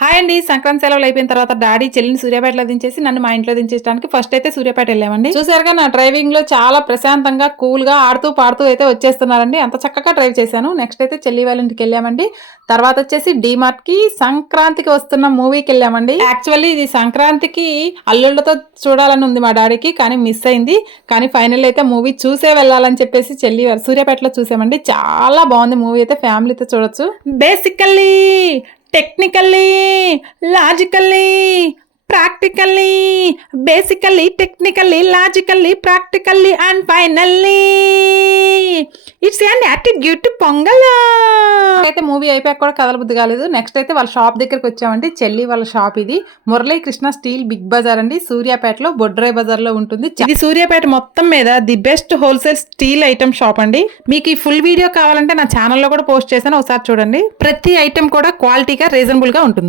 Hi అండి. సంక్రాంతి సెలవులు అయిపోయిన తర్వాత డాడీ చెల్లిని సూర్యాపేటలో దించేసి నన్ను మా ఇంట్లో దించేయడానికి ఫస్ట్ అయితే సూర్యాపేట వెళ్ళామండి. చూసారుగా నా డ్రైవింగ్ లో చాలా ప్రశాంతంగా కూల్ గా ఆడుతూ పాడుతూ అయితే వచ్చేస్తున్నారండి. అంత చక్కగా డ్రైవ్ చేశాను. నెక్స్ట్ అయితే చెల్లి వాళ్ళ ఇంటికి వెళ్ళామండి. తర్వాత వచ్చేసి డీమార్ట్ కి సంక్రాంతికి వస్తున్న మూవీకి వెళ్ళామండి. యాక్చువల్లీ ఇది సంక్రాంతికి అల్లుళ్ళతో చూడాలని ఉంది మా డాడీకి, కానీ మిస్ అయింది. కానీ ఫైనల్ అయితే మూవీ చూసే వెళ్ళాలని చెప్పేసి చెల్లి సూర్యాపేటలో చూసామండి. చాలా బాగుంది మూవీ అయితే, ఫ్యామిలీతో చూడొచ్చు. Basically technically logically practically basically technically logically practically and finally it's and attitude to pongal. అయితే మూవీ అయిపోయాక కూడా కదలబుద్ధి కాలేదు. నెక్స్ట్ అయితే వాళ్ళ షాప్ దగ్గరికి వచ్చామండి. చెల్లి వాళ్ళ షాప్ ఇది మురళీకృష్ణ స్టీల్ బిగ్ బజార్ అండి. సూర్యాపేటలో బొడ్రాయ్ బజార్ లో ఉంటుంది. ఇది సూర్యాపేట మొత్తం మీద the best wholesale steel item shop అండి. మీకు ఈ ఫుల్ వీడియో కావాలంటే నా ఛానల్లో కూడా పోస్ట్ చేశాను, ఒకసారి చూడండి. ప్రతి ఐటమ్ కూడా క్వాలిటీగా రీజనబుల్ గా ఉంటుంది.